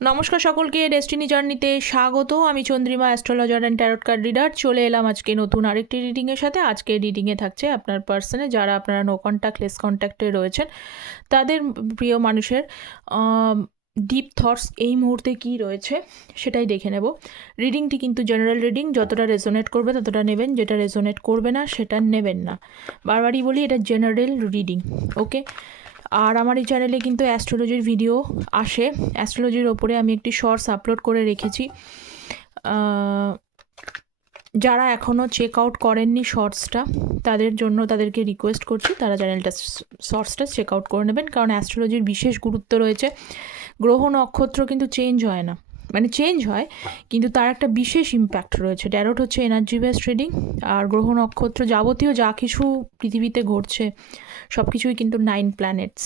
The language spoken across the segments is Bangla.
নমস্কার সকলকে ডেস্টিনি জার্নিতে স্বাগত আমি Chandrima astrologer and tarot card reader চলে এলাম আজকে নতুন আরেকটি রিডিংয়ের সাথে। আজকে রিডিংয়ে থাকছে আপনার পার্সনে যারা আপনারা নো কন্ট্যাক্ট লেস কন্ট্যাক্টে রয়েছেন, তাদের প্রিয় মানুষের ডিপ থটস এই মুহূর্তে কি রয়েছে সেটাই দেখে নেব। রিডিংটি কিন্তু জেনারেল রিডিং যতটা রেজোনেট করবে ততটা নেবেন, যেটা রেজোনেট করবে না সেটা নেবেন না। বারবারই বলি, এটা জেনারেল রিডিং ওকে আর আমার এই চ্যানেলে কিন্তু অ্যাস্ট্রোলজির ভিডিও আসে। অ্যাস্ট্রোলজির ওপরে আমি একটি শর্টস আপলোড করে রেখেছি। যারা এখনও চেক আউট করেননি শর্টসটা তাদের জন্য তাদেরকে রিকোয়েস্ট করছি, তারা চ্যানেলটা শর্টসটা চেক আউট করে নেবেন। কারণ অ্যাস্ট্রোলজির বিশেষ গুরুত্ব রয়েছে। গ্রহ নক্ষত্র কিন্তু চেঞ্জ হয় না। মানে চেঞ্জ হয়, কিন্তু তার একটা বিশেষ ইম্প্যাক্ট রয়েছে। ট্যারোট হচ্ছে এনার্জি বেসড ট্রেডিং আর গ্রহ নক্ষত্র যাবতীয় যা কিছু পৃথিবীতে ঘটছে সব কিছুই কিন্তু নাইন প্ল্যানেটস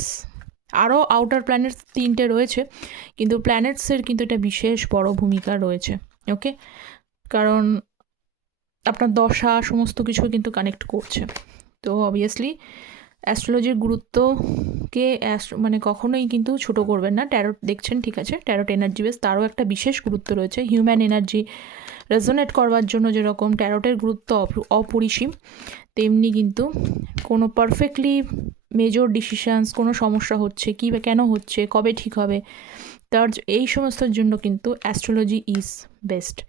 আরও আউটার প্ল্যানেটস তিনটে রয়েছে, কিন্তু প্ল্যানেটসের কিন্তু এটা বিশেষ বড় ভূমিকা রয়েছে ওকে কারণ আপনার দশা, সমস্ত কিছু কিন্তু কানেক্ট করছে। তো অবভিয়াসলি অ্যাস্ট্রোলজির গুরুত্বকে মানে কখনোই কিন্তু ছোট করবেন না। ট্যারোট দেখছেন, ঠিক আছে? ট্যারোট এনার্জি বেস তারও একটা বিশেষ গুরুত্ব রয়েছে। হিউম্যান এনার্জি রেজোনেট করবার জন্য যেরকম ট্যারোটের গুরুত্ব অপ- অপরিসীম, তেমনি কিন্তু কোনো পারফেক্টলি মেজর ডিসিশানস কোনো সমস্যা হচ্ছে, কী কেন হচ্ছে, কবে ঠিক হবে, তার এই সমস্তর জন্য কিন্তু অ্যাস্ট্রোলজি ইজ বেস্ট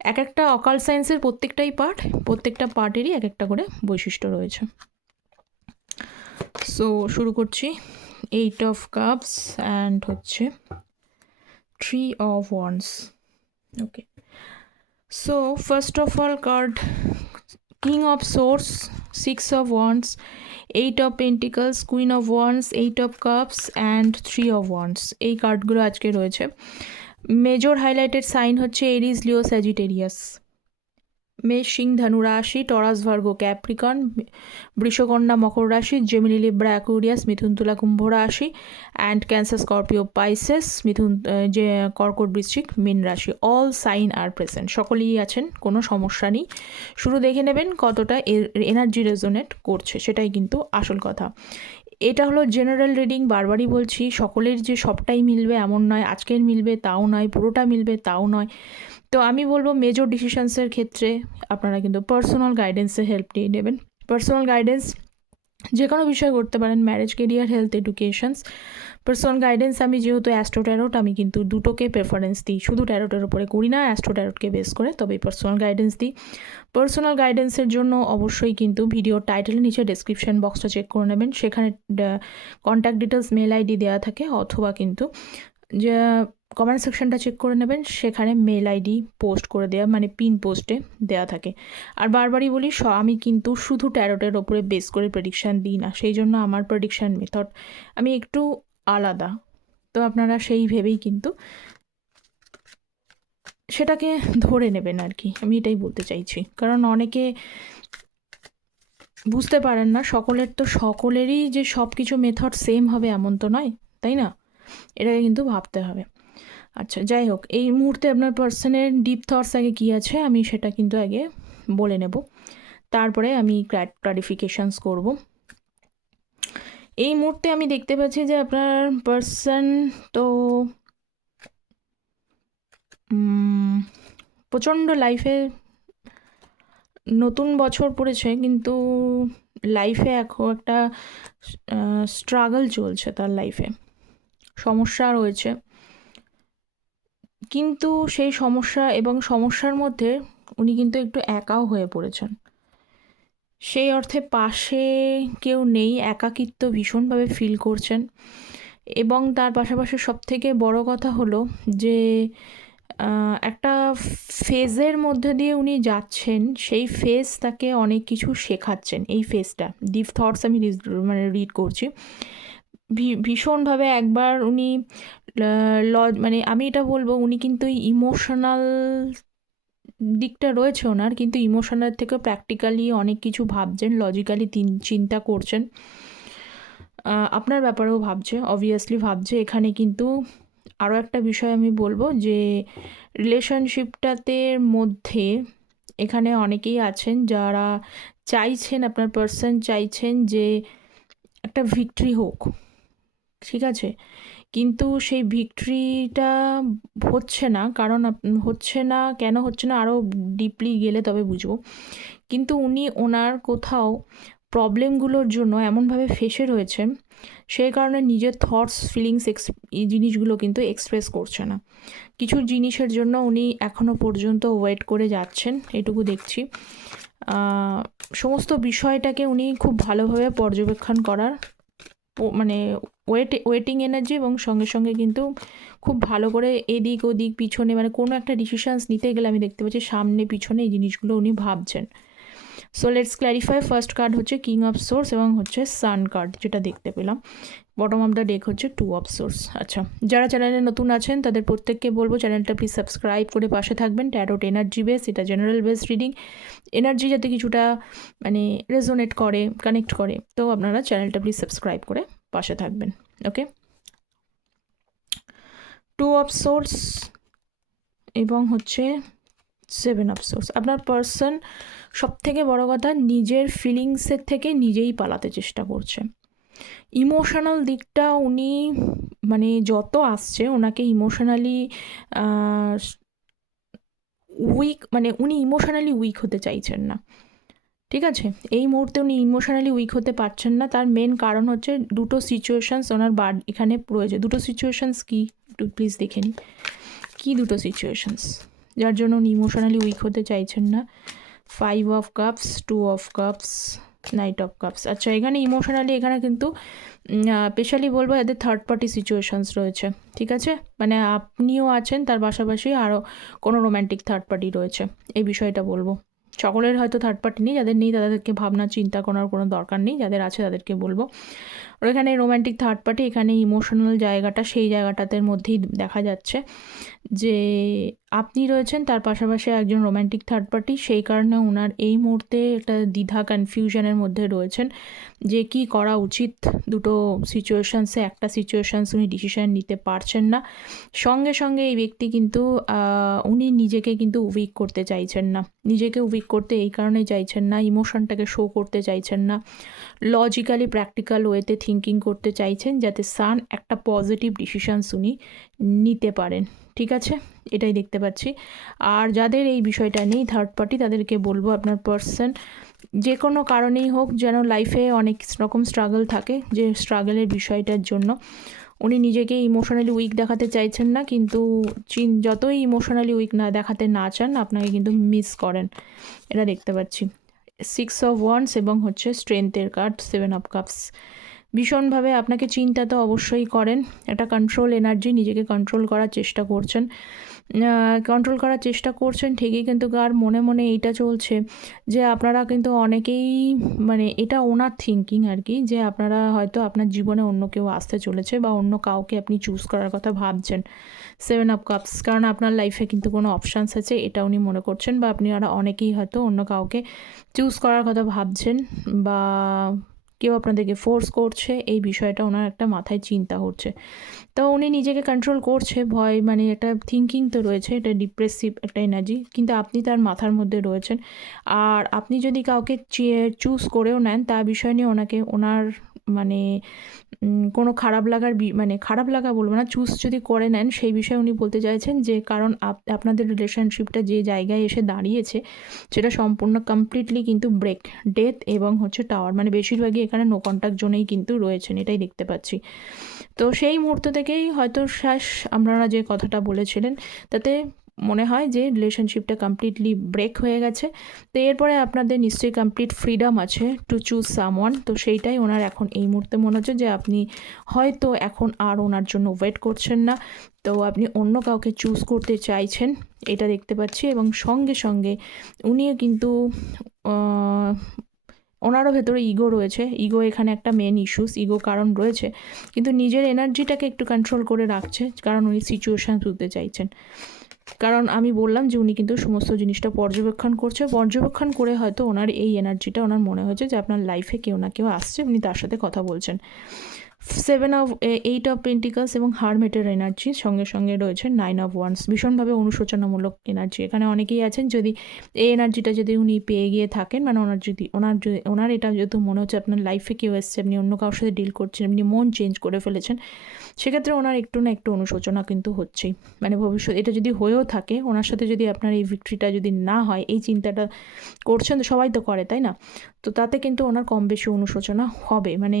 এক একটা অকাল সায়েন্সের প্রত্যেকটাই পার্ট প্রত্যেকটা পার্টেরই এক একটা করে বৈশিষ্ট্য রয়েছে। সো শুরু করছি। এইট অফ কাপস অ্যান্ড হচ্ছে three of wands okay so first of all card king of swords six of wands eight of pentacles queen of wands eight of cups and three of wands এই কার্ডগুলো আজকে রয়েছে। মেজর হাইলাইটেড সাইন হচ্ছে এরিজ লিও স্যাজিটেরিয়াস মেষ সিং ধনু রাশি টরাস ভার্গো ক্যাপ্রিকন, বৃষকন্যা মকর রাশি, জেমিনি লিব্রা অ্যাকুরিয়াস, মিথুন তুলা কুম্ভ রাশি, অ্যান্ড ক্যান্সার স্করপিও পাইসেস, মিথুন যে কর্কট বৃশ্চিক মীন রাশি, অল সাইন আর প্রেজেন্ট সকলেই আছেন, কোনো সমস্যা নেই। শুরু দেখে নেবেন কতটা এনার্জি রেজোনেট করছে, সেটাই কিন্তু আসল কথা। এটা হলো জেনারেল রিডিং বারবারই বলছি, সকলের যে সবটাই মিলবে এমন নয়, আজকের মিলবে তাও নয়, পুরোটা মিলবে তাও নয়। তো আমি বলব মেজর ডিসিশানসের ক্ষেত্রে আপনারা কিন্তু পার্সোনাল গাইডেন্সের হেল্প নিয়ে নেবেন। পার্সোনাল গাইডেন্স যে কোনো বিষয় করতে পারেন marriage career health educations personal guidance আমি যেহেতু অ্যাস্ট্রো ট্যারোট আমি কিন্তু দুটোকে প্রেফারেন্স দিই। শুধু ট্যারোটের উপরে করি না অ্যাস্ট্রো ট্যারোটকে বেস করে, তবে পার্সোনাল গাইডেন্স দিই। পার্সোনাল গাইডেন্সের জন্য অবশ্যই কিন্তু ভিডিওর টাইটেলের নিচে ডেসক্রিপশন বক্সটা চেক করে নেবেন। সেখানে কন্ট্যাক্ট ডিটেলস মেল আইডি দেওয়া থাকে, অথবা কিন্তু, যে কমেন্ট সেকশনটা চেক করে নেবেন, সেখানে মেল আইডি পোস্ট করে দেওয়া মানে পিন পোস্টে দেওয়া থাকে। আর বারবারই বলি আমি কিন্তু শুধু ট্যারোটের ওপরে বেস করে প্রেডিকশান দিই না, সেই জন্য আমার প্রেডিকশান মেথড আমি একটু আলাদা। তো আপনারা সেই ভেবেই কিন্তু সেটাকে ধরে নেবেন আর কি, আমি এটাই বলতে চাইছি। কারণ অনেকে বুঝতে পারেন না, সকলের তো সকলেরই যে সব কিছু মেথড সেম হবে এমন তো নয়, তাই না? এটাকে কিন্তু ভাবতে হবে। আচ্ছা যাই হোক, এই মুহূর্তে আপনার পার্সনের ডিপ থটস আগে কী আছে, আমি সেটা কিন্তু আগে বলে নেব। তারপরে আমি ক্লারিফিকেশানস করব। এই মুহূর্তে আমি দেখতে পাচ্ছি যে আপনার পার্সন তো প্রচণ্ড লাইফে নতুন বছর পড়েছে, কিন্তু লাইফে এখন একটা স্ট্রাগল চলছে তার লাইফে সমস্যা রয়েছে। কিন্তু সেই সমস্যা এবং সমস্যার মধ্যে উনি কিন্তু একটু একাও হয়ে পড়েছেন। সেই অর্থে পাশে কেউ নেই, একাকিত্ব ভীষণভাবে ফিল করছেন এবং তার পাশাপাশি সবথেকে বড় কথা হলো যে একটা ফেজের মধ্যে দিয়ে উনি যাচ্ছেন, সেই ফেজ তাকে অনেক কিছু শেখাচ্ছেন। এই ফেজটা ডিপ থটস আমি মানে রিড করছি। ভীষণভাবে একবার উনি, ল মানে আমি এটা বলব, উনি কিন্তু ইমোশনাল দিকটা রয়েছে ওনার, কিন্তু ইমোশনাল থেকে প্র্যাকটিক্যালি অনেক কিছু ভাবছেন লজিক্যালি চিন্তা করছেন। আপনার ব্যাপারেও ভাবছে অবভিয়াসলি ভাবছে। এখানে কিন্তু আরও একটা বিষয় আমি বলব যে রিলেশনশিপটাতে মধ্যে এখানে অনেকেই আছেন যারা চাইছেন, আপনার পার্সন চাইছেন যে একটা ভিক্টরি হোক। ঠিক আছে? কিন্তু সেই ভিক্টরিটা হচ্ছে না, কারণ হচ্ছে না, কেন হচ্ছে না আরও ডিপলি গেলে তবে বুঝব। কিন্তু উনি ওনার কোথাও প্রবলেমগুলোর জন্য এমনভাবে ফেসে রয়েছেন সেই কারণে নিজের থটস ফিলিংস এক্স জিনিসগুলো কিন্তু এক্সপ্রেস করছে না। কিছু জিনিসের জন্য উনি এখনও পর্যন্ত ওয়েট করে যাচ্ছেন, এটুকু দেখছি। সমস্ত বিষয়টাকে উনি খুব ভালোভাবে পর্যবেক্ষণ করার মানে ওয়েট ওয়েটিং এনার্জি এবং সঙ্গে সঙ্গে কিন্তু খুব ভালো করে এদিক ওদিক পিছনে মানে কোনো একটা ডিসিশানস নিতে গেলে আমি দেখতে পাচ্ছি সামনে পিছনে এই জিনিসগুলো উনি ভাবছেন। So let's clarify first card হচ্ছে কিং অফ সোর্স এবং হচ্ছে সান কার্ড যেটা দেখতে পেলাম। বটম অফ দ্য ডেক হচ্ছে টু অফ সোর্স আচ্ছা যারা চ্যানেলে নতুন আছেন, তাদের প্রত্যেককে বলব চ্যানেলটা প্লিজ সাবস্ক্রাইব করে পাশে থাকবেন। ট্যারোট এনার্জি বেস এটা জেনারেল বেস রিডিং এনার্জি যাতে কিছুটা মানে রেজোনেট করে কানেক্ট করে, তো আপনারা চ্যানেলটা প্লিজ সাবস্ক্রাইব করে পাশে থাকবেন। ওকে টু অফ সোর্স এবং হচ্ছে সেভেন অফ সোর্স আপনার পার্সন সব থেকে বড় কথা নিজের ফিলিংসের থেকে নিজেই পালাতে চেষ্টা করছে। ইমোশনাল দিকটা উনি মানে যত আসছে ওনাকে ইমোশনালি উইক মানে উনি ইমোশনালি উইক হতে চাইছেন না। ঠিক আছে? এই মুহূর্তে উনি ইমোশনালি উইক হতে পারছেন না। তার মেন কারণ হচ্ছে দুটো সিচুয়েশানস ওনার বার, এখানে রয়েছে। দুটো সিচুয়েশানস কী? একটু প্লিজ দেখে নিন কী দুটো সিচুয়েশানস যার জন্য উনি ইমোশনালি উইক হতে চাইছেন না। Five of cups two of cups knight of cups আচ্ছা এখানে ইমোশনালি এখানে কিন্তু স্পেশালি বলব এদের থার্ড পার্টি সিচুয়েশানস রয়েছে, ঠিক আছে? মানে আপনিও আছেন, তার পাশাপাশি আরও কোনো রোম্যান্টিক থার্ড পার্টি রয়েছে, এই বিষয়টা বলব। সকলের হয়তো থার্ড পার্টি নেই, যাদের নেই তাদেরকে ভাবনা, চিন্তা করার কোনো দরকার নেই, যাদের আছে তাদেরকে বলব। আর এখানে রোম্যান্টিক থার্ড পার্টি এখানে ইমোশনাল জায়গাটা, সেই জায়গাটাতে মধ্যেই দেখা যাচ্ছে যে আপনি রয়েছেন, তার পাশাপাশি একজন রোম্যান্টিক থার্ড পার্টি সেই কারণে ওনার এই মুহূর্তে একটা দ্বিধা কনফিউশনের মধ্যে রয়েছেন যে কি করা উচিত। দুটো সিচুয়েশানসে একটা সিচুয়েশানস উনি ডিসিশন নিতে পারছেন না। সঙ্গে সঙ্গে এই ব্যক্তি কিন্তু উনি নিজেকে কিন্তু উইক করতে চাইছেন না। নিজেকে উইক করতে এই কারণে চাইছেন না ইমোশনটাকে শো করতে চাইছেন না। লজিক্যালি প্র্যাকটিক্যাল ওয়েতে থিঙ্কিং করতে চাইছেন, যাতে সান একটা পজিটিভ ডিসিশানস উনি নিতে পারেন। ঠিক আছে? এটাই দেখতে পাচ্ছি। আর যাদের এই বিষয়টা নেই থার্ড পার্টি তাদেরকে বলব আপনার পার্সন যে কোনো কারণেই হোক যেন লাইফে অনেক রকম স্ট্রাগল থাকে, যে স্ট্রাগলের বিষয়টার জন্য। উনি নিজেকে ইমোশনালি উইক দেখাতে চাইছেন না, কিন্তু চিন, যতই ইমোশনালি উইক না দেখাতে না চান, আপনাকে কিন্তু মিস করেন। এটা দেখতে পাচ্ছি। সিক্স অফ ওয়ান্স এবং হচ্ছে স্ট্রেংথের কার্ড সেভেন অফ কাপস ভীষণভাবে আপনাকে চিন্তা তো অবশ্যই করেন, একটা কন্ট্রোল এনার্জি নিজেকে কন্ট্রোল করার চেষ্টা করছেন। কন্ট্রোল করার চেষ্টা করছেন, ঠিকই কিন্তু কার মনে মনে এইটা চলছে যে আপনারা কিন্তু অনেকেই মানে এটা ওনার থিঙ্কিং আর কি, যে আপনারা হয়তো আপনার জীবনে অন্য কেউ আসতে চলেছে বা অন্য কাউকে আপনি চুজ করার কথা ভাবছেন। সেভেন আপ কাপস কারণ আপনার লাইফে কিন্তু কোনো অপশানস আছে, এটা উনি মনে করছেন বা আপনি আরও অনেকেই হয়তো অন্য কাউকে চুজ করার কথা ভাবছেন বা কেউ আপনাদেরকে ফোর্স করছে, এই বিষয়টা ওনার একটা মাথায় চিন্তা হচ্ছে। তো উনি নিজেকে কন্ট্রোল করছে, ভয় মানে একটা থিঙ্কিং তো রয়েছে এটা ডিপ্রেসিভ একটা এনার্জি কিন্তু আপনি তার মাথার মধ্যে রয়েছেন। আর আপনি যদি কাউকে চুজ করেও নেন, তা বিষয় নিয়ে ওনাকে, ওনার মানে কোনো খারাপ লাগার মানে খারাপ লাগা বলব না, চুজ যদি করে নেন, সেই বিষয়ে উনি বলতে চাইছেন যে, কারণ আপ- আপনাদের রিলেশনশিপটা যে জায়গায় এসে দাঁড়িয়েছে, সেটা সম্পূর্ণ কমপ্লিটলি কিন্তু ব্রেক ডেথ এবং হচ্ছে টাওয়ার মানে বেশিরভাগই এখানে নো কন্ট্যাক্ট জোনেই কিন্তু রয়েছেন, এটাই দেখতে পাচ্ছি। তো সেই মুহূর্ত থেকেই হয়তো শেষ, আপনারা যে কথাটা বলেছিলেন, তাতে মনে হয় যে রিলেশনশিপটা কমপ্লিটলি ব্রেক হয়ে গেছে। তো এরপরে আপনাদের নিশ্চয়ই কমপ্লিট ফ্রিডম আছে টু চুজ সামওয়ান তো সেইটাই ওনার এখন এই মুহূর্তে মনে হচ্ছে যে আপনি হয়তো এখন আর ওনার জন্য ওয়েট করছেন না। তো আপনি অন্য কাউকে চুজ করতে চাইছেন, এটা দেখতে পাচ্ছি এবং সঙ্গে সঙ্গে উনিও কিন্তু ওনারও ভেতরে ইগো রয়েছে। ইগো এখানে একটা মেন ইস্যুস ইগো কারণ রয়েছে। কিন্তু নিজের এনার্জিটাকে একটু কন্ট্রোল করে রাখছে, কারণ উনি সিচুয়েশান তুলতে চাইছেন। কারণ আমি বললাম যে উনি কিন্তু সমস্ত জিনিসটা পর্যবেক্ষণ করছে। পর্যবেক্ষণ করে হয়তো ওনার এই এনার্জিটা ওনার মনে হয়েছে যে আপনার লাইফে কেউ না কেউ আসছে, উনি তার সাথে কথা বলছেন। Seven of eight of pentacles এবং হারমেটের এনার্জি সঙ্গে সঙ্গে রয়েছে নাইন অফ ওয়ান্স ভীষণভাবে অনুশোচনামূলক এনার্জি এখানে অনেকেই আছেন যদি এই এনার্জিটা যদি উনি পেয়ে গিয়ে থাকেন মানে ওনার যদি ওনার যদি, ওনার এটা যেহেতু মনে হচ্ছে আপনার লাইফে কেউ এসছে, আপনি অন্য কারোর সাথে ডিল করছেন, আপনি মন চেঞ্জ করে ফেলেছেন, সেক্ষেত্রে ওনার একটু না একটু অনুশোচনা কিন্তু হচ্ছেই। মানে ভবিষ্যৎ, এটা যদি হয়েও থাকে, ওনার সাথে যদি আপনার এই ভিক্টরিটা যদি না হয়, এই চিন্তাটা করছেন, তো সবাই তো করে, তাই না? তো তাতে কিন্তু ওনার কম বেশি অনুশোচনা হবে। মানে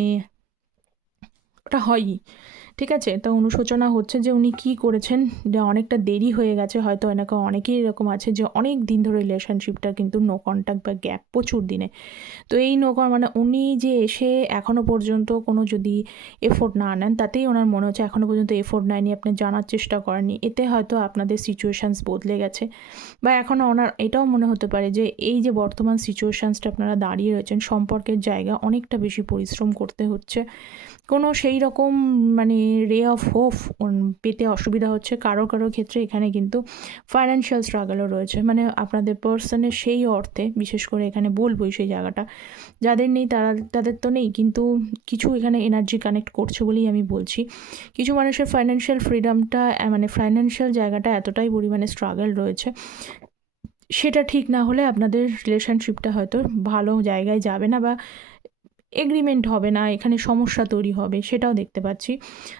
Ra ho ঠিক আছে? তো অনুশোচনা হচ্ছে যে উনি কী করেছেন? যে অনেকটা দেরি হয়ে গেছে, হয়তো এনাকে অনেকেই এরকম আছে যে অনেক দিন ধরে রিলেশনশিপটা কিন্তু নো কন্ট্যাক্ট বা গ্যাপ প্রচুর দিনে। তো এই নো মানে উনি যে এসে এখনও পর্যন্ত কোনো যদি এফোর্ট না নেন, তাতেই ওনার মনে হচ্ছে এখনও পর্যন্ত এফোর্ট নেয়নি, আপনি জানার চেষ্টা করেননি। এতে হয়তো আপনাদের সিচুয়েশানস বদলে গেছে। বা এখনও ওনার, এটাও মনে হতে পারে যে এই যে বর্তমান সিচুয়েশানসটা আপনারা দাঁড়িয়ে রয়েছেন, সম্পর্কের জায়গা অনেকটা বেশি পরিশ্রম করতে হচ্ছে। কোনো সেই রকম মানে রে অফ হোপ পেতে অসুবিধা হচ্ছে। কারও কারও ক্ষেত্রে এখানে কিন্তু ফাইন্যান্সিয়াল স্ট্রাগলও রয়েছে। মানে আপনাদের পার্সনের সেই অর্থে, বিশেষ করে এখানে বলবোই সেই জায়গাটা, যাদের নেই তারা, তাদের তো নেই। কিন্তু কিছু এখানে এনার্জি কানেক্ট করছে বলেই আমি বলছি। কিছু মানুষের ফাইন্যান্সিয়াল ফ্রিডমটা মানে ফাইন্যান্সিয়াল জায়গাটা এতটাই পরিমাণে স্ট্রাগল রয়েছে। সেটা ঠিক না হলে আপনাদের রিলেশনশিপটা হয়তো ভালো জায়গায় যাবে না বা এগ্রিমেন্ট হবে না, এখানে সমস্যা তৈরি হবে, সেটাও দেখতে পাচ্ছি।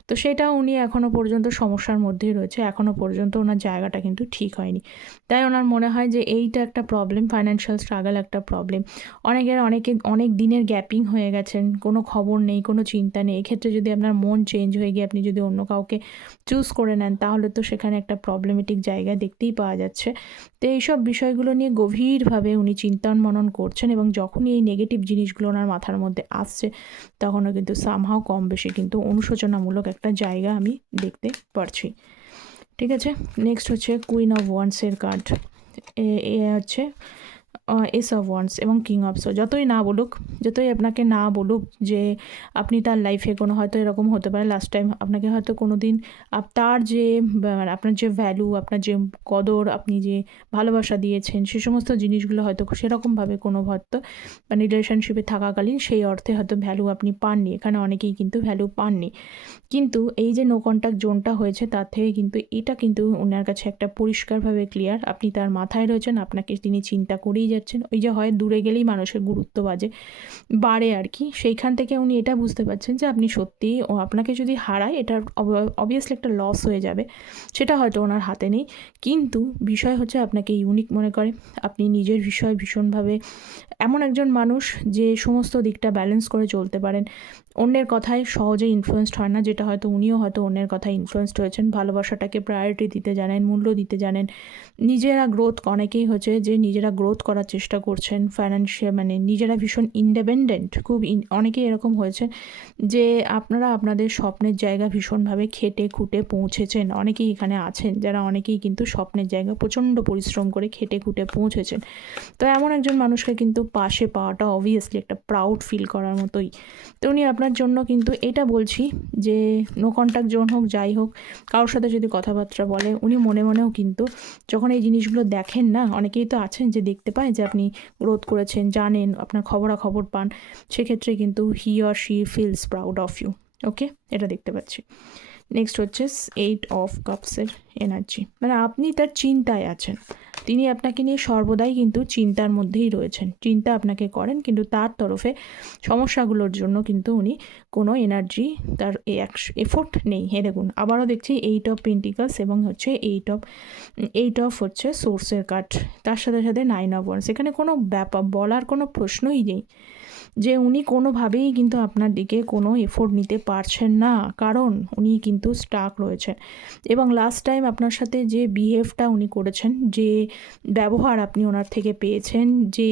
তো সেটাও উনি এখনও পর্যন্ত সমস্যার মধ্যেই রয়েছে এখনও পর্যন্ত ওনার জায়গাটা কিন্তু ঠিক হয়নি। তাই ওনার মনে হয় যে এইটা একটা প্রবলেম ফাইন্যান্সিয়াল স্ট্রাগল একটা প্রবলেম অনেকের অনেকে অনেক দিনের গ্যাপিং হয়ে গেছেন, কোনো খবর নেই, কোনো চিন্তা নেই। এক্ষেত্রে যদি আপনার মন চেঞ্জ হয়ে গিয়ে আপনি যদি অন্য কাউকে চুজ করে নেন, তাহলে তো সেখানে একটা প্রবলেমেটিক জায়গা দেখতেই পাওয়া যাচ্ছে। তো এইসব বিষয়গুলো নিয়ে গভীরভাবে উনি চিন্তন মনন করছেন এবং যখনই এই নেগেটিভ জিনিসগুলো ওনার মাথার মধ্যে আসছে, তখনও কিন্তু সামহাও কম বেশি কিন্তু অনুশোচনামূলক একটা জায়গা আমি দেখতে পারছি। ঠিক আছে? নেক্সট হচ্ছে কুইন অফ ওয়ান্সের কার্ড এ হচ্ছে এস অফ ওয়ান্স এবং কিং অফ সো যতই না বলুক, যতই আপনাকে না বলুক যে আপনি তার লাইফে কোনো হয়তো এরকম হতে পারে। লাস্ট টাইম আপনাকে হয়তো কোনো দিন তার যে মানে আপনার যে ভ্যালু আপনার যে কদর আপনি যে ভালোবাসা দিয়েছেন, সে সমস্ত জিনিসগুলো হয়তো সেরকমভাবে কোনো হয়তো মানে রিলেশনশিপে থাকাকালীন সেই অর্থে হয়তো ভ্যালু আপনি পাননি। এখানে অনেকেই কিন্তু ভ্যালু পাননি। কিন্তু এই যে নো কন্ট্যাক্ট জোনটা হয়েছে, তার থেকে কিন্তু এটা কিন্তু ওনার কাছে একটা পরিষ্কারভাবে ক্লিয়ার আপনি তার মাথায় রয়েছেন, আপনাকে তিনি চিন্তা করেই যাচ্ছেন, ওই যে হয় দূরে গেলেই মানুষের গুরুত্ব বাজে, বাড়ে আর কি। সেইখান থেকে উনি এটা বুঝতে পারছেন যে আপনি সত্যিই ও আপনাকে যদি হারায় এটা অবভিয়াসলি একটা লস হয়ে যাবে, সেটা হয়তো ওনার হাতে নেই। কিন্তু বিষয় হচ্ছে আপনাকে ইউনিক মনে করে, আপনি নিজের বিষয় ভীষণভাবে, এমন একজন মানুষ যে সমস্ত দিকটা ব্যালেন্স করে চলতে পারেন অন্যের কথায় সহজে ইনফ্লুয়েসড হয় না, যেটা হয়তো উনিও হয়তো অন্যের কথায় ইনফ্লুয়েসড হয়েছেন। ভালোবাসাটাকে প্রায়োরিটি দিতে জানেন, মূল্য দিতে জানেন। নিজেরা গ্রোথ অনেকেই হচ্ছে যে নিজেরা গ্রোথ করার চেষ্টা করছেন ফাইন্যান্সিয়াল মানে নিজেরা ভীষণ ইন্ডিপেন্ডেন্ট খুব অনেকেই এরকম হয়েছে যে আপনারা আপনাদের স্বপ্নের জায়গা ভীষণভাবে খেটে খুঁটে পৌঁছেছেন। অনেকেই এখানে আছেন, যারা অনেকেই কিন্তু স্বপ্নের জায়গা প্রচণ্ড পরিশ্রম করে খেটে খুঁটে পৌঁছেছেন। তো এমন একজন মানুষকে কিন্তু পাশে পাওয়াটা অবভিয়াসলি একটা প্রাউড ফিল করার মতোই। তো উনি আপনার আপনার জন্য কিন্তু এটা বলছি যে নো কন্ট্যাক্ট জোন হোক, যাই হোক, কারোর সাথে যদি কথাবার্তা বলে, উনি মনে মনেও কিন্তু যখন এই জিনিসগুলো দেখেন না, অনেকেই তো আছেন যে দেখতে পায় যে আপনি গ্রোথ করেছেন, জানেন, আপনার খবরাখবর পান, সেক্ষেত্রে কিন্তু he or she feels proud of you okay এটা দেখতে পাচ্ছি। নেক্সট হচ্ছে এইট অফ কাপসের এনার্জি মানে আপনি তার চিন্তায় আছেন। তিনি আপনাকে নিয়ে সর্বদাই কিন্তু চিন্তার মধ্যেই রয়েছেন। চিন্তা আপনাকে করেন, কিন্তু তার তরফে সমস্যাগুলোর জন্য কিন্তু উনি কোনো এনার্জি তার এফোর্ট নেই। হে দেখুন, আবারও দেখছি এইট অফ পেন্টিকাস এবং হচ্ছে এইট অফ এইট অফ হচ্ছে সোর্সের কাঠ তার সাথে সাথে নাইন অফ ওয়ান সেখানে কোনো ব্যাপার বলার কোনো প্রশ্নই নেই। যে উনি কোনোভাবেই কিন্তু আপনার দিকে কোনো এফোর্ট নিতে পারছেন না। কারণ উনি কিন্তু স্টাক রয়েছেন এবং লাস্ট টাইম আপনার সাথে যে বিহেভটা উনি করেছেন, যে ব্যবহার আপনি ওনার থেকে পেয়েছেন, যে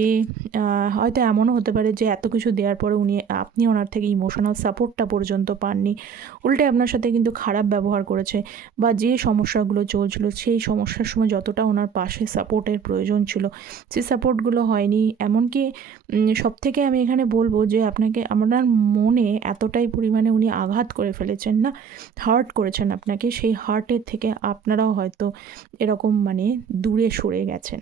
হয়তো এমনও হতে পারে যে এত কিছু দেওয়ার পরে উনি, আপনি ওনার থেকে ইমোশনাল সাপোর্টটা পর্যন্ত পাননি। উল্টে আপনার সাথে কিন্তু খারাপ ব্যবহার করেছে বা যে সমস্যাগুলো চলছিল, সেই সমস্যার সময় যতটা ওনার পাশে সাপোর্টের প্রয়োজন ছিল সেই সাপোর্টগুলো হয়নি। এমনকি সব থেকে আমি এখানে বলব যে আপনাকে আপনার মনে এতটাই পরিমাণে উনি আঘাত করে ফেলেছেন না? হার্ট করেছেন আপনাকে, সেই হার্টের থেকে আপনারাও হয়তো এরকম মানে দূরে সরে গেছেন।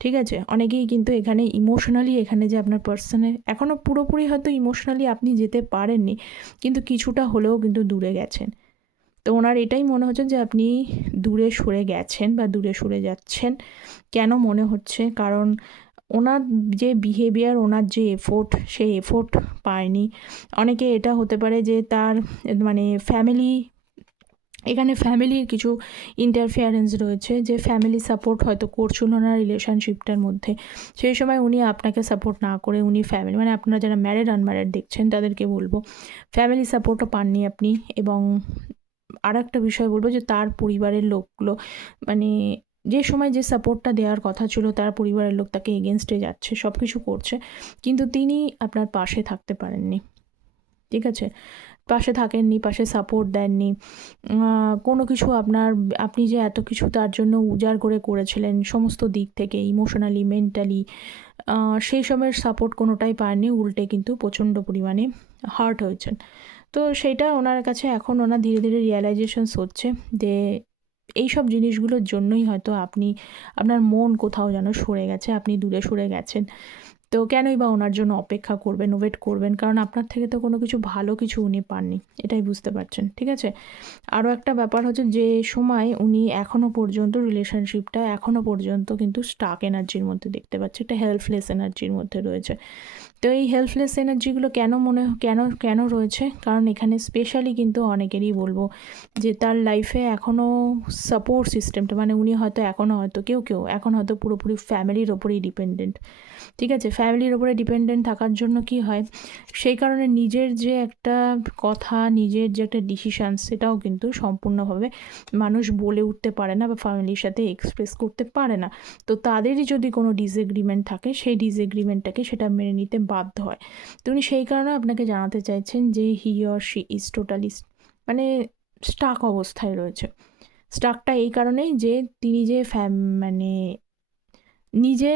ঠিক আছে? অনেকেই কিন্তু এখানে ইমোশনালি এখানে যে আপনার পার্সনে এখনও পুরোপুরি হয়তো ইমোশনালি আপনি যেতে পারেননি, কিন্তু কিছুটা হলেও কিন্তু দূরে গেছেন। তো ওনার এটাই মনে হচ্ছে যে আপনি দূরে সরে গেছেন বা দূরে সরে যাচ্ছেন। কেন মনে হচ্ছে? কারণ ওনার যে বিহেভিয়ার ওনার যে এফোর্ট সেই এফোর্ট পায়নি। অনেকে এটা হতে পারে যে তার মানে ফ্যামিলি এখানে ফ্যামিলির কিছু ইন্টারফিয়ারেন্স রয়েছে যে ফ্যামিলি সাপোর্ট হয়তো করছিল না রিলেশনশিপটার মধ্যে। সেই সময় উনি আপনাকে সাপোর্ট না করে উনি ফ্যামিলি মানে আপনারা যারা ম্যারেড আনম্যারেড দেখছেন তাদেরকে বলব ফ্যামিলি সাপোর্টও পাননি আপনি এবং আর একটা বিষয় বলব যে তার পরিবারের লোকগুলো মানে যে সময় যে সাপোর্টটা দেওয়ার কথা ছিল, তার পরিবারের লোক তাকে এগেনস্টে যাচ্ছে সব কিছু করছে, কিন্তু তিনি আপনার পাশে থাকতে পারেননি। ঠিক আছে? পাশে থাকেননি, পাশে সাপোর্ট দেননি। কোনো কিছু আপনার, আপনি যে এত কিছু তার জন্য উজাড় করে করেছিলেন, সমস্ত দিক থেকে ইমোশনালি মেন্টালি সেই সময়ের সাপোর্ট কোনোটাই পায়নি উল্টে কিন্তু প্রচণ্ড পরিমাণে হার্ট হয়েছেন। তো সেইটা ওনার কাছে এখন ওনার ধীরে ধীরে রিয়েলাইজেশনস হচ্ছে যে এই সব জিনিসগুলোর জন্যই হয়তো আপনি, আপনার মন কোথাও যেন সরে গেছে, আপনি দূরে সরে গেছেন। তো কেনই বা ওনার জন্য অপেক্ষা করবেন, ওয়েট করবেন? কারণ আপনার থেকে তো কোনো কিছু ভালো কিছু উনি পাননি, এটাই বুঝতে পারছেন, ঠিক আছে? আরও একটা ব্যাপার হচ্ছে যে সময় উনি এখনও পর্যন্ত রিলেশনশিপটা এখনও পর্যন্ত কিন্তু স্টাক এনার্জির মধ্যে দেখতে পাচ্ছে, একটা হেল্পলেস এনার্জির মধ্যে রয়েছে। তো এই হেল্পলেস এনার্জিগুলো কেন মনে কেন কেন রয়েছে? কারণ এখানে স্পেশালি কিন্তু অনেকেরই বলব যে তার লাইফে এখনও সাপোর্ট সিস্টেমটা মানে উনি হয়তো এখনও হয়তো কেউ কেউ, এখন হয়তো পুরোপুরি ফ্যামিলির ওপরেই ডিপেন্ডেন্ট ঠিক আছে? ফ্যামিলির ওপরে ডিপেন্ডেন্ট থাকার জন্য কি হয়? সেই কারণে নিজের যে একটা কথা, নিজের যে একটা ডিসিশান সেটাও কিন্তু সম্পূর্ণভাবে মানুষ বলে উঠতে পারে না বা ফ্যামিলির সাথে এক্সপ্রেস করতে পারে না। তো তাদেরই যদি কোনো ডিসএগ্রিমেন্ট থাকে, সেই ডিসএগ্রিমেন্টটাকে সেটা মেনে নিতে বাধ্য হয়। তো উনি সেই কারণে আপনাকে জানাতে চাইছেন যে he or she is totally মানে স্টাক অবস্থায় রয়েছে। স্টাকটা এই কারণেই যে তিনি যে ফ্যাম মানে নিজে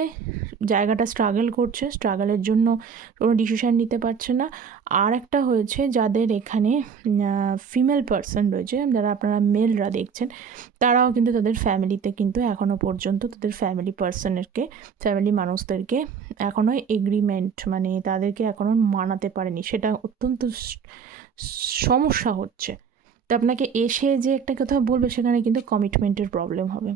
জায়গাটা স্ট্রাগল করছে স্ট্রাগলের জন্য কোনো ডিসিশান নিতে পারছে না। আর একটা হয়েছে যাদের এখানে ফিমেল পার্সন রয়েছে, যারা আপনারা মেলরা দেখছেন, তারাও কিন্তু তাদের ফ্যামিলিতে কিন্তু এখনও পর্যন্ত তাদের ফ্যামিলি পার্সনেরকে ফ্যামিলি মানুষদেরকে এখনও এগ্রিমেন্ট মানে তাদেরকে এখনও মানাতে পারেনি। সেটা অত্যন্ত সমস্যা হচ্ছে। তো আপনাকে এসে যে একটা কথা বলবে, সেখানে কিন্তু কমিটমেন্টের প্রবলেম হবে।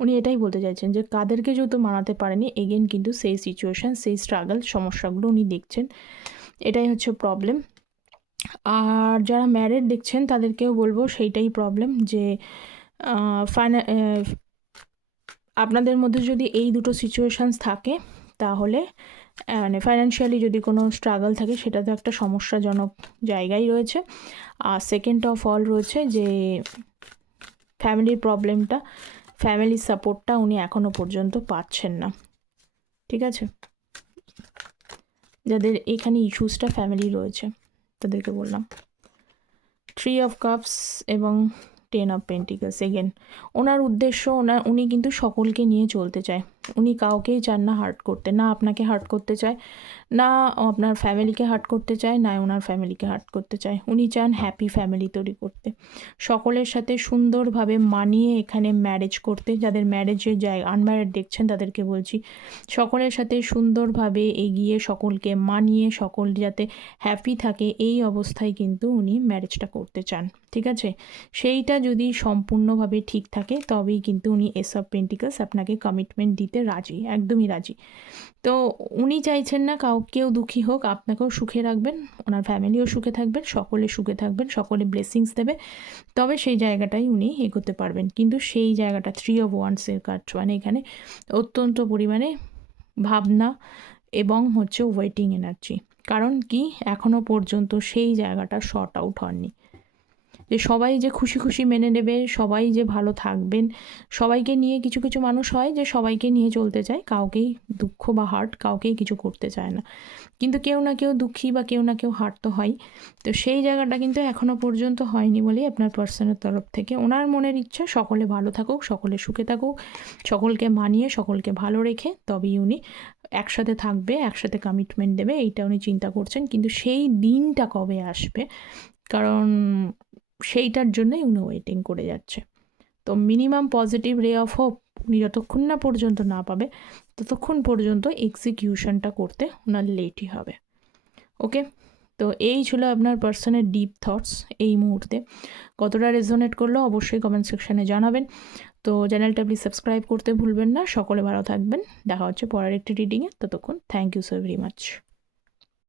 উনি এটাই বলতে চাইছেন যে কাদেরকে যেহেতু মানাতে পারেনি এগেন কিন্তু সেই সিচুয়েশান সেই স্ট্রাগল সমস্যাগুলো উনি দেখছেন। এটাই হচ্ছে প্রবলেম আর যারা ম্যারেড দেখছেন, তাদেরকেও বলব সেইটাই প্রবলেম যে ফাইনা আপনাদের মধ্যে যদি এই দুটো সিচুয়েশানস থাকে, তাহলে মানে ফাইন্যান্সিয়ালি যদি কোনো স্ট্রাগল থাকে, সেটা তো একটা সমস্যাজনক জায়গায় রয়েছে। আর সেকেন্ড অফ অল রয়েছে যে ফ্যামিলির প্রবলেমটা ফ্যামিলির সাপোর্টটা উনি এখনও পর্যন্ত পাচ্ছেন না। ঠিক আছে? যাদের এখানে ইস্যুসটা ফ্যামিলি রয়েছে, তাদেরকে বললাম। থ্রি অফ কাপস এবং টেন অফ পেন্টিকাস এগেন ওনার উদ্দেশ্য, ওনার, উনি কিন্তু সকলকে নিয়ে চলতে চায়। উনি কাউকেই চান না হার্ট করতে। না আপনাকে হার্ট করতে চায়, না আপনার ফ্যামিলিকে হার্ট করতে চায়, না ওনার ফ্যামিলিকে হার্ট করতে চায়। উনি চান হ্যাপি ফ্যামিলি তৈরি করতে। সকলের সাথে সুন্দরভাবে মানিয়ে এখানে ম্যারেজ করতে। যাদের ম্যারেজের জায়গা আনম্যারেড দেখছেন তাদেরকে বলছি, সকলের সাথে সুন্দরভাবে এগিয়ে সকলকে মানিয়ে সকল যাতে হ্যাপি থাকে, এই অবস্থায় কিন্তু উনি ম্যারেজটা করতে চান। ঠিক আছে? সেইটা যদি সম্পূর্ণভাবে ঠিক থাকে, তবেই কিন্তু উনি এসব পেন্টিকালস আপনাকে কমিটমেন্ট দিতে রাজি, একদমই রাজি। তো উনি চাইছেন না কাউ কেউ দুঃখী হোক, আপনাকেও সুখে রাখবেন, ওনার ফ্যামিলিও সুখে থাকবেন, সকলে সুখে থাকবেন, সকলে ব্লেসিংস দেবে। তবে সেই জায়গাটাই উনি এগোতে পারবেন। কিন্তু সেই জায়গাটা থ্রি অফ ওয়ান্সের কাজ মানে এখানে অত্যন্ত পরিমাণে ভাবনা এবং হচ্ছে ওয়েটিং এনার্জি কারণ কি? এখনও পর্যন্ত সেই জায়গাটা শর্ট আউট হননি যে সবাই যে খুশি খুশি মেনে নেবে, সবাই যে ভালো থাকবেন, সবাইকে নিয়ে কিছু কিছু মানুষ হয় যে সবাইকে নিয়ে চলতে চায়, কাউকেই দুঃখ বা হার্ট কাউকেই কিছু করতে চায় না। কিন্তু কেউ না কেউ দুঃখী বা কেউ না কেউ হার্ট তো হয়। তো সেই জায়গাটা কিন্তু এখনও পর্যন্ত হয়নি বলেই আপনার পার্সনের তরফ থেকে। ওনার মনের ইচ্ছা সকলে ভালো থাকুক, সকলে সুখে থাকুক, সকলকে মানিয়ে, সকলকে ভালো রেখে তবেই উনি একসাথে থাকবে, একসাথে কমিটমেন্ট দেবে, এইটা উনি চিন্তা করছেন। কিন্তু সেই দিনটা কবে আসবে? কারণ সেইটার জন্যই উনি ওয়েটিং করে যাচ্ছে। তো minimum positive ray of hope উনি যতক্ষণ না পর্যন্ত না পাবে, ততক্ষণ পর্যন্ত এক্সিকিউশনটা করতে ওনার লেটই হবে। ওকে তো এই ছিল আপনার পার্সনের ডিপ থটস এই মুহূর্তে। কতটা রেজোনেট করল অবশ্যই কমেন্ট সেকশানে জানাবেন। তো চ্যানেলটা প্লিজ সাবস্ক্রাইব করতে ভুলবেন না। সকলে ভালো থাকবেন। দেখা হচ্ছে পরের একটি রিডিংয়ে ততক্ষণ thank you so very much